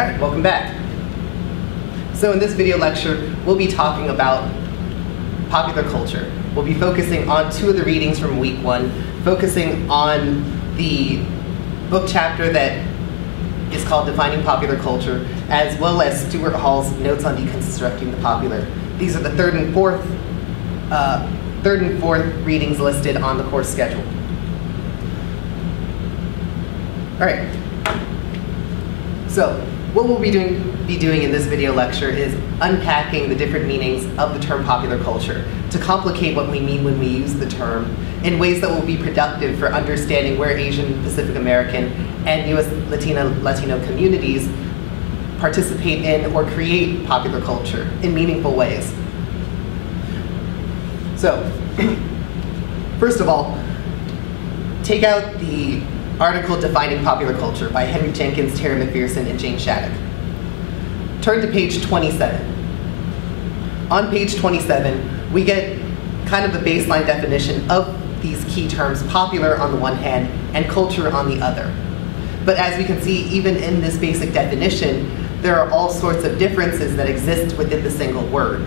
Alright, welcome back. So in this video lecture, we'll be talking about popular culture. We'll be focusing on two of the readings from week 1, focusing on the book chapter that is called Defining Popular Culture, as well as Stuart Hall's Notes on Deconstructing the Popular. These are the third and fourth readings listed on the course schedule. Alright, so what we'll be doing in this video lecture is unpacking the different meanings of the term popular culture to complicate what we mean when we use the term in ways that will be productive for understanding where Asian, Pacific American, and US Latino communities participate in or create popular culture in meaningful ways. So, first of all, take out the article Defining Popular Culture by Henry Jenkins, Terry McPherson, and Jane Shattuck. Turn to page 27. On page 27, we get kind of a baseline definition of these key terms, popular on the one hand and culture on the other. But as we can see, even in this basic definition, there are all sorts of differences that exist within the single word.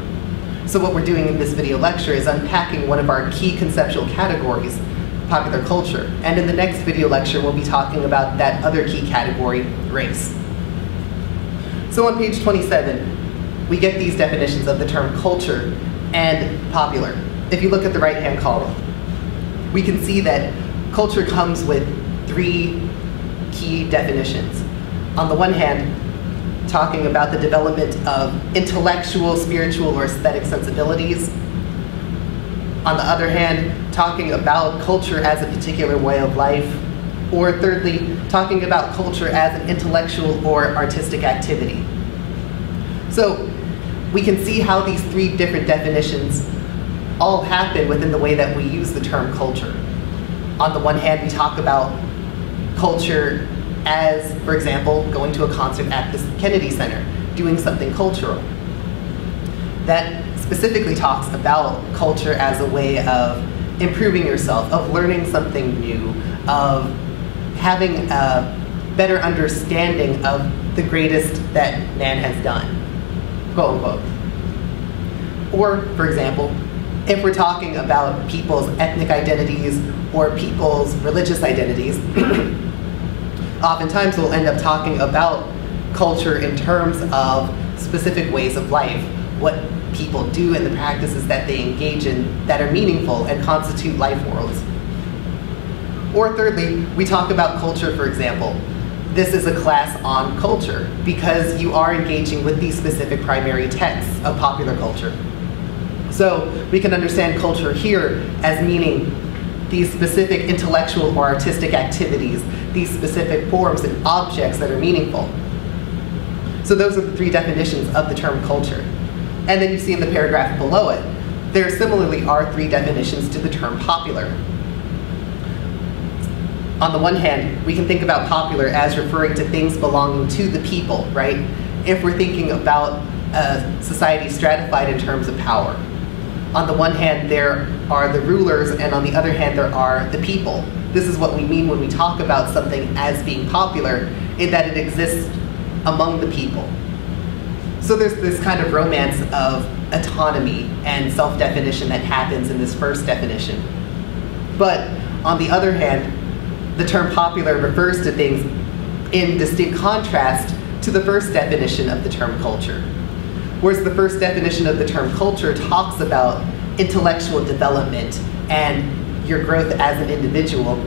So what we're doing in this video lecture is unpacking one of our key conceptual categories, popular culture. And in the next video lecture, we'll be talking about that other key category, race. So on page 27, we get these definitions of the term culture and popular. If you look at the right-hand column, we can see that culture comes with 3 key definitions. On the one hand, talking about the development of intellectual, spiritual, or aesthetic sensibilities. On the other hand, talking about culture as a particular way of life. Or thirdly, talking about culture as an intellectual or artistic activity. So we can see how these 3 different definitions all happen within the way that we use the term culture. On the one hand, we talk about culture as, for example, going to a concert at the Kennedy Center, doing something cultural. That specifically talks about culture as a way of improving yourself, of learning something new, of having a better understanding of the greatest that man has done, quote unquote. Or, for example, if we're talking about people's ethnic identities or people's religious identities, oftentimes we'll end up talking about culture in terms of specific ways of life, what people do and the practices that they engage in that are meaningful and constitute life worlds. Or thirdly, we talk about culture, for example. This is a class on culture because you are engaging with these specific primary texts of popular culture. So we can understand culture here as meaning these specific intellectual or artistic activities, these specific forms and objects that are meaningful. So those are the 3 definitions of the term culture. And then you see in the paragraph below it, there similarly are 3 definitions to the term popular. On the one hand, we can think about popular as referring to things belonging to the people, right? If we're thinking about a society stratified in terms of power. On the one hand, there are the rulers, and on the other hand, there are the people. This is what we mean when we talk about something as being popular, in that it exists among the people. So there's this kind of romance of autonomy and self-definition that happens in this first definition. But on the other hand, the term popular refers to things in distinct contrast to the first definition of the term culture. Whereas the first definition of the term culture talks about intellectual development and your growth as an individual,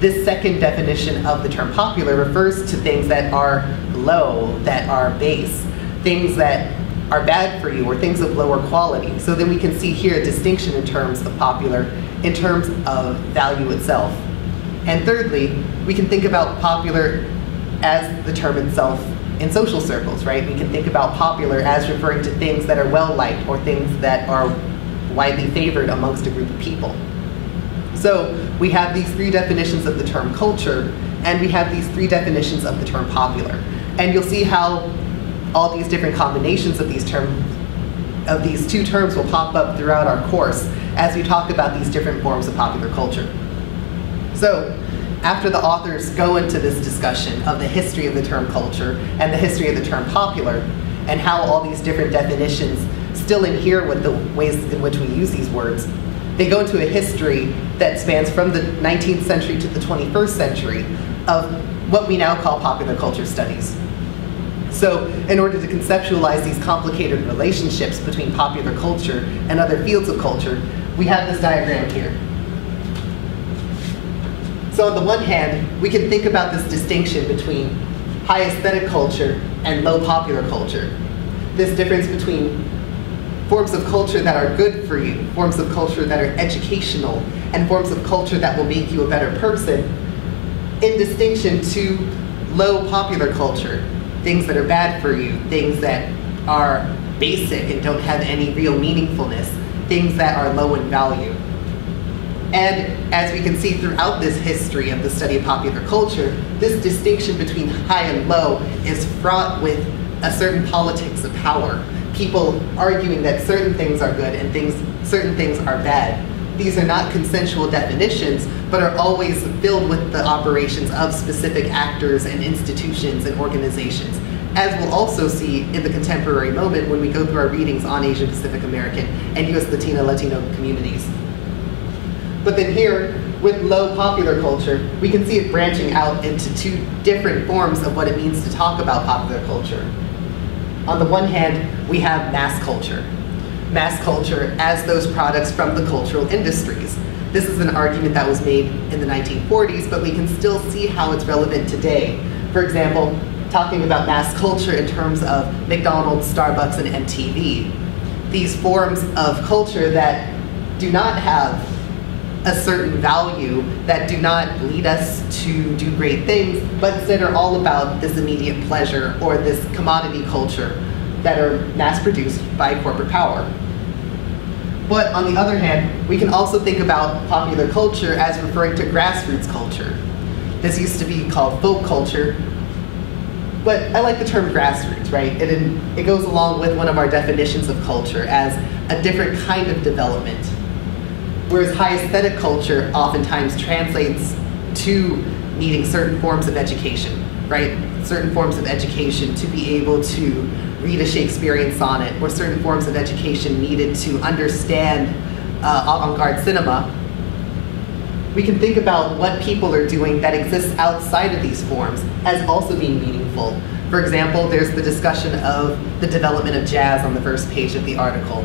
this second definition of the term popular refers to things that are low, that are base, things that are bad for you, or things of lower quality. So then we can see here a distinction in terms of popular, in terms of value itself. And thirdly, we can think about popular as the term itself in social circles, right? We can think about popular as referring to things that are well-liked or things that are widely favored amongst a group of people. So we have these 3 definitions of the term culture, and we have these 3 definitions of the term popular. And you'll see how all these different combinations of these 2 terms will pop up throughout our course as we talk about these different forms of popular culture. So after the authors go into this discussion of the history of the term culture and the history of the term popular, and how all these different definitions still adhere with the ways in which we use these words, they go into a history that spans from the 19th century to the 21st century of what we now call popular culture studies. So in order to conceptualize these complicated relationships between popular culture and other fields of culture, we have this diagram here. So on the one hand, we can think about this distinction between high aesthetic culture and low popular culture. This difference between forms of culture that are good for you, forms of culture that are educational, and forms of culture that will make you a better person, in distinction to low popular culture, things that are bad for you, things that are basic and don't have any real meaningfulness, things that are low in value. And as we can see throughout this history of the study of popular culture, this distinction between high and low is fraught with a certain politics of power. People arguing that certain things are good and certain things are bad. These are not consensual definitions, but are always filled with the operations of specific actors and institutions and organizations, as we'll also see in the contemporary moment when we go through our readings on Asian Pacific American and US Latino communities. But then here, with low popular culture, we can see it branching out into two different forms of what it means to talk about popular culture. On the one hand, we have mass culture. Mass culture as those products from the cultural industries. This is an argument that was made in the 1940s, but we can still see how it's relevant today. For example, talking about mass culture in terms of McDonald's, Starbucks, and MTV. These forms of culture that do not have a certain value, that do not lead us to do great things, but instead are all about this immediate pleasure or this commodity culture that are mass-produced by corporate power. But on the other hand, we can also think about popular culture as referring to grassroots culture. This used to be called folk culture, but I like the term grassroots, right? It goes along with one of our definitions of culture as a different kind of development. Whereas high aesthetic culture oftentimes translates to needing certain forms of education, right? Certain forms of education to be able to read a Shakespearean sonnet, or certain forms of education needed to understand avant-garde cinema. We can think about what people are doing that exists outside of these forms as also being meaningful. For example, there's the discussion of the development of jazz on the first page of the article.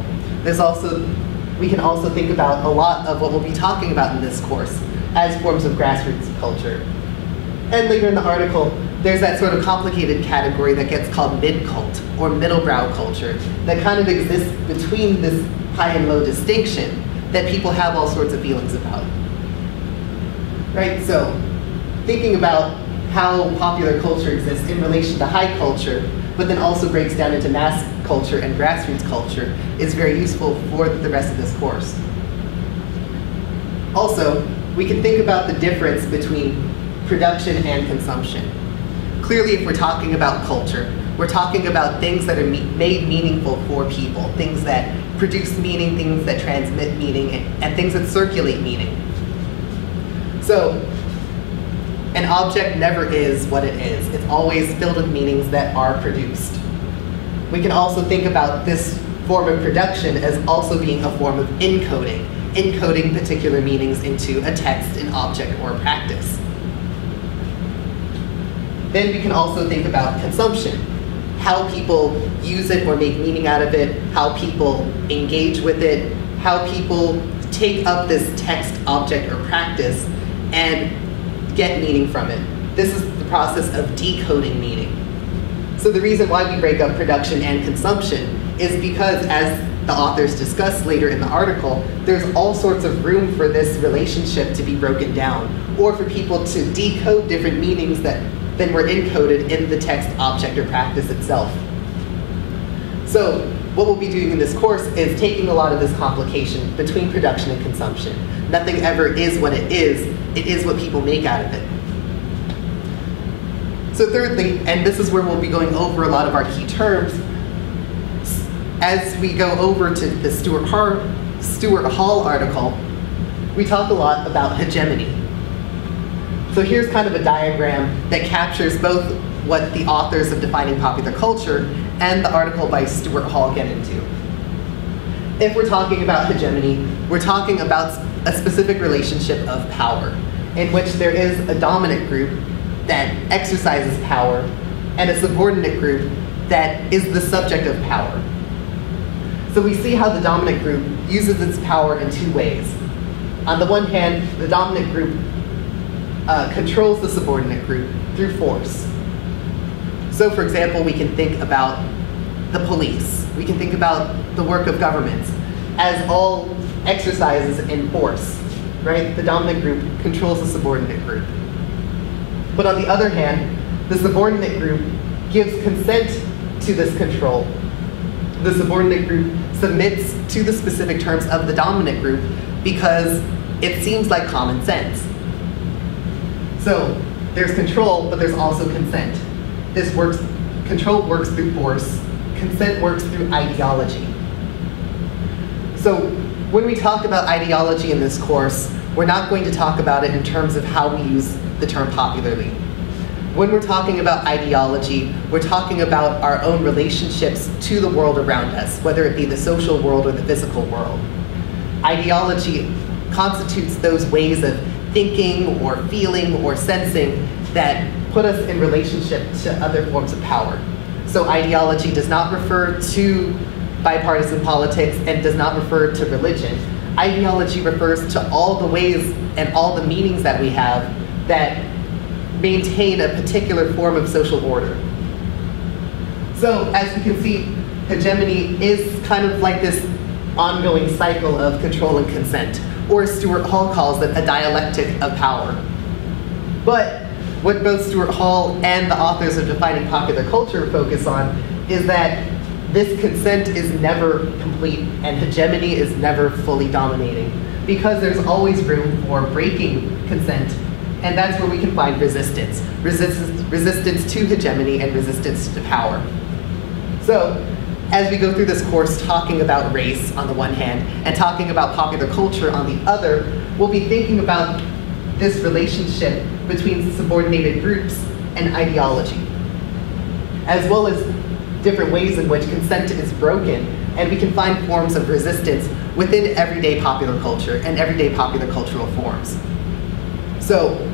We can also think about a lot of what we'll be talking about in this course as forms of grassroots culture. And later in the article, there's that sort of complicated category that gets called mid-cult or middle-brow culture that kind of exists between this high and low distinction that people have all sorts of feelings about. Right, so thinking about how popular culture exists in relation to high culture, but then also breaks down into mass culture and grassroots culture is very useful for the rest of this course. Also, we can think about the difference between production and consumption. Clearly, if we're talking about culture, we're talking about things that are made meaningful for people, things that produce meaning, things that transmit meaning, and things that circulate meaning. So, an object never is what it is. It's always filled with meanings that are produced. We can also think about this form of production as also being a form of encoding particular meanings into a text, an object, or a practice. Then we can also think about consumption, how people use it or make meaning out of it, how people engage with it, how people take up this text, object, or practice and get meaning from it. This is the process of decoding meaning. So the reason why we break up production and consumption is because, as the authors discuss later in the article, there's all sorts of room for this relationship to be broken down, or for people to decode different meanings that then were encoded in the text, object, or practice itself. So what we'll be doing in this course is taking a lot of this complication between production and consumption. Nothing ever is what it is what people make out of it. So thirdly, and this is where we'll be going over a lot of our key terms, as we go over to the Stuart Hall article, we talk a lot about hegemony. So here's kind of a diagram that captures both what the authors of Defining Popular Culture and the article by Stuart Hall get into. If we're talking about hegemony, we're talking about a specific relationship of power, in which there is a dominant group that exercises power and a subordinate group that is the subject of power. So we see how the dominant group uses its power in two ways. On the one hand, the dominant group controls the subordinate group through force. So for example, we can think about the police. We can think about the work of governments as all exercises in force, right? The dominant group controls the subordinate group. But on the other hand, the subordinate group gives consent to this control. The subordinate group submits to the specific terms of the dominant group because it seems like common sense. So there's control, but there's also consent. Control works through force, consent works through ideology. So when we talk about ideology in this course, we're not going to talk about it in terms of how we use the term popularly. When we're talking about ideology, we're talking about our own relationships to the world around us, whether it be the social world or the physical world. Ideology constitutes those ways of thinking or feeling or sensing that put us in relationship to other forms of power. So ideology does not refer to bipartisan politics and does not refer to religion. Ideology refers to all the ways and all the meanings that we have that maintain a particular form of social order. So as you can see, hegemony is kind of like this ongoing cycle of control and consent, or as Stuart Hall calls it, a dialectic of power. But what both Stuart Hall and the authors of Defining Popular Culture focus on is that this consent is never complete and hegemony is never fully dominating, because there's always room for breaking consent, and that's where we can find resistance. Resistance to hegemony and resistance to power. So as we go through this course talking about race on the one hand and talking about popular culture on the other, we'll be thinking about this relationship between subordinated groups and ideology, as well as different ways in which consent is broken, and we can find forms of resistance within everyday popular culture and everyday popular cultural forms. So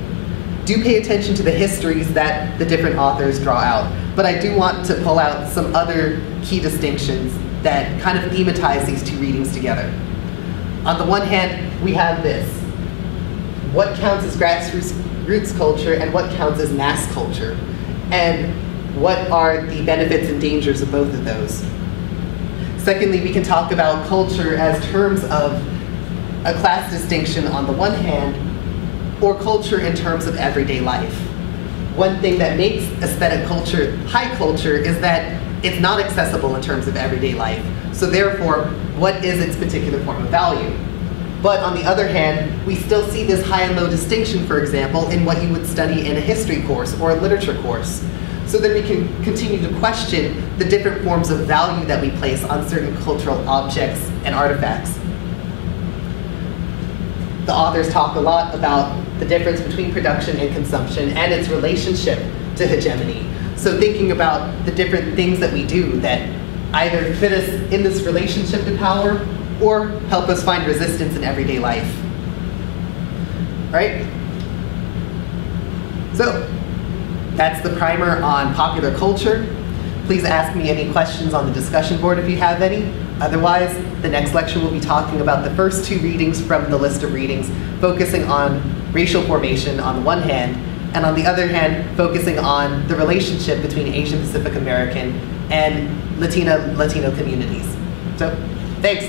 do pay attention to the histories that the different authors draw out, but I do want to pull out some other key distinctions that kind of thematize these two readings together. On the one hand, we have this. What counts as grassroots culture and what counts as mass culture? And what are the benefits and dangers of both of those? Secondly, we can talk about culture as terms of a class distinction on the one hand, or culture in terms of everyday life. One thing that makes aesthetic culture high culture is that it's not accessible in terms of everyday life. So therefore, what is its particular form of value? But on the other hand, we still see this high and low distinction, for example, in what you would study in a history course or a literature course. So that we can continue to question the different forms of value that we place on certain cultural objects and artifacts. The authors talk a lot about the difference between production and consumption and its relationship to hegemony. So thinking about the different things that we do that either fit us in this relationship to power or help us find resistance in everyday life. Right? So that's the primer on popular culture. Please ask me any questions on the discussion board if you have any. Otherwise, the next lecture will be talking about the first two readings from the list of readings, focusing on racial formation on the one hand, and on the other hand, focusing on the relationship between Asian Pacific American and Latino communities. So, thanks.